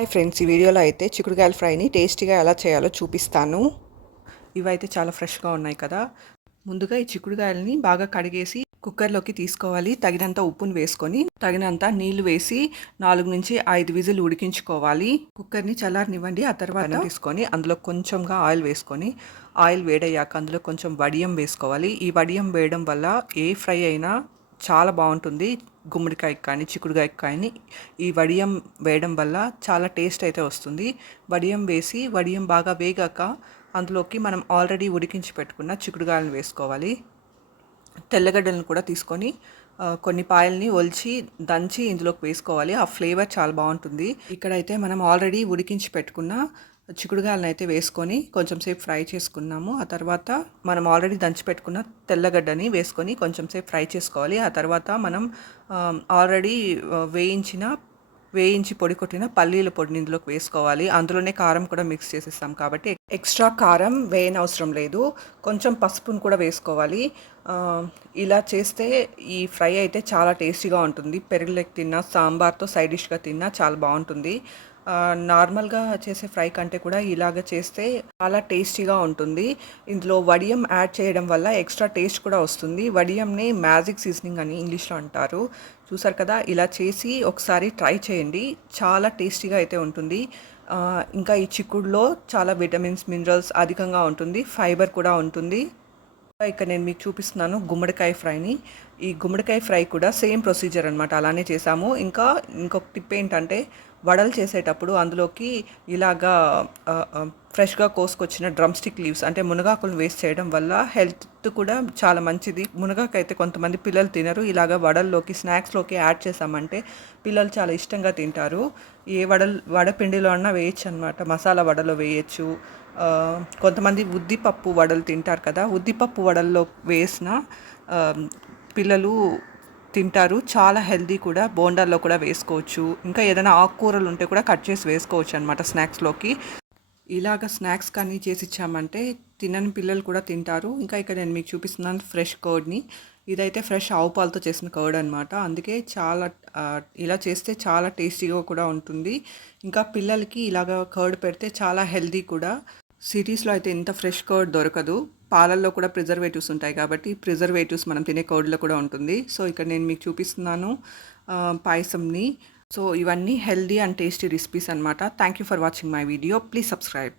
Hi friends, ఈ వీడియోలో అయితే చిక్కుడుకాయల ఫ్రైని టేస్టీగా ఎలా చేయాలో చూపిస్తాను. ఇవైతే చాలా ఫ్రెష్గా ఉన్నాయి కదా. ముందుగా ఈ చిక్కుడుకాయలని బాగా కడిగేసి కుక్కర్లోకి తీసుకోవాలి. తగినంత ఉప్పును వేసుకొని తగినంత నీళ్లు వేసి 4 నుంచి 5 విజిల్ ఉడికించుకోవాలి. కుక్కర్ని చల్లారనివ్వండి. ఆ తర్వాత తీసుకొని అందులో కొంచెంగా ఆయిల్ వేసుకొని ఆయిల్ వేడయ్యాక అందులో కొంచెం వడియం వేసుకోవాలి. ఈ వడియం వేయడం వల్ల ఏ ఫ్రై అయినా చాలా బాగుంటుంది. గుమ్మడికాయకి కానీ చిక్కుడుకాయకి కానీ ఈ వడియం వేయడం వల్ల చాలా టేస్ట్ అయితే వస్తుంది. వడియం వేసి వడియం బాగా వేగాక అందులోకి మనం ఆల్రెడీ ఉడికించి పెట్టుకున్న చిక్కుడుకాయలను వేసుకోవాలి. తెల్లగడ్డలను కూడా తీసుకొని కొన్ని పాయల్ని ఒలిచి దంచి ఇందులోకి వేసుకోవాలి. ఆ ఫ్లేవర్ చాలా బాగుంటుంది. ఇక్కడైతే మనం ఆల్రెడీ ఉడికించి పెట్టుకున్న చిక్కుడుగాయలను అయితే వేసుకొని కొంచెం సేపు ఫ్రై చేసుకున్నాము. ఆ తర్వాత మనం ఆల్రెడీ దంచి పెట్టుకున్న తెల్లగడ్డని వేసుకొని కొంచెం సేపు ఫ్రై చేసుకోవాలి. ఆ తర్వాత మనం ఆల్రెడీ వేయించి పొడి కొట్టిన పల్లీల పొడిని ఇందులోకి వేసుకోవాలి. అందులోనే కారం కూడా మిక్స్ చేసేస్తాం కాబట్టి ఎక్స్ట్రా కారం వేయనవసరం లేదు. కొంచెం పసుపును కూడా వేసుకోవాలి. ఇలా చేస్తే ఈ ఫ్రై అయితే చాలా టేస్టీగా ఉంటుంది. పెరుగులోకి తిన్నా, సాంబార్తో సైడ్ డిష్గా తిన్నా చాలా బాగుంటుంది. నార్మల్గా చేసే ఫ్రై కంటే కూడా ఇలాగ చేస్తే చాలా టేస్టీగా ఉంటుంది. ఇందులో వడియం యాడ్ చేయడం వల్ల ఎక్స్ట్రా టేస్ట్ కూడా వస్తుంది. వడియంని మ్యాజిక్ సీజనింగ్ అని ఇంగ్లీష్లో అంటారు. చూసారు కదా, ఇలా చేసి ఒకసారి ట్రై చేయండి. చాలా టేస్టీగా అయితే ఉంటుంది. ఇంకా ఈ చిక్కుడులో చాలా విటమిన్స్, మినరల్స్ అధికంగా ఉంటుంది. ఫైబర్ కూడా ఉంటుంది. ఇక్కడ నేను మీకు చూపిస్తున్నాను గుమ్మడికాయ ఫ్రైని. ఈ గుమ్మడికాయ ఫ్రై కూడా సేమ్ ప్రొసీజర్ అనమాట, అలానే చేసాము. ఇంకొక టిప్ ఏంటంటే వడలు చేసేటప్పుడు అందులోకి ఇలాగా ఫ్రెష్గా కోసుకొచ్చిన డ్రమ్ స్టిక్ లీవ్స్ అంటే మునగాకులు వేస్ట్ చేయడం వల్ల హెల్త్ కూడా చాలా మంచిది. మునగాకు అయితే కొంతమంది పిల్లలు తినరు. ఇలాగ వడల్లోకి, స్నాక్స్లోకి యాడ్ చేసామంటే పిల్లలు చాలా ఇష్టంగా తింటారు. ఏ వడపిండిలో అన్నా వేయచ్చు అనమాట. మసాలా వడలో వేయచ్చు. కొంతమంది ఉద్దిపప్పు వడలు తింటారు కదా, ఉద్దిపప్పు వడల్లో వేసిన పిల్లలు తింటారు. చాలా హెల్దీ కూడా. బోండాల్లో కూడా వేసుకోవచ్చు. ఇంకా ఏదైనా ఆకుకూరలు ఉంటే కూడా కట్ చేసి వేసుకోవచ్చు అనమాట స్నాక్స్లోకి. ఇలాగ స్నాక్స్ కానీ చేసి ఇచ్చామంటే తినని పిల్లలు కూడా తింటారు. ఇంకా ఇక్కడ నేను మీకు చూపిస్తున్నాను ఫ్రెష్ కర్డ్ని. ఇదైతే ఫ్రెష్ ఆవు పాలతో చేసిన కర్డ్ అనమాట. అందుకే చాలా ఇలా చేస్తే చాలా టేస్టీగా కూడా ఉంటుంది. ఇంకా పిల్లలకి ఇలాగ కర్డ్ పెడితే చాలా హెల్దీ కూడా. సిటీస్లో అయితే ఇంత ఫ్రెష్ కర్డ్ దొరకదు. పాలల్లో కూడా ప్రిజర్వేటివ్స్ ఉంటాయి కాబట్టి ప్రిజర్వేటివ్స్ మనం తినే కర్డ్లో కూడా ఉంటుంది. సో ఇక్కడ నేను మీకు చూపిస్తున్నాను పాయసంని. సో ఇవన్నీ హెల్దీ అండ్ టేస్టీ రెసిపీస్ అనమాట. Thank you for watching my video. Please subscribe.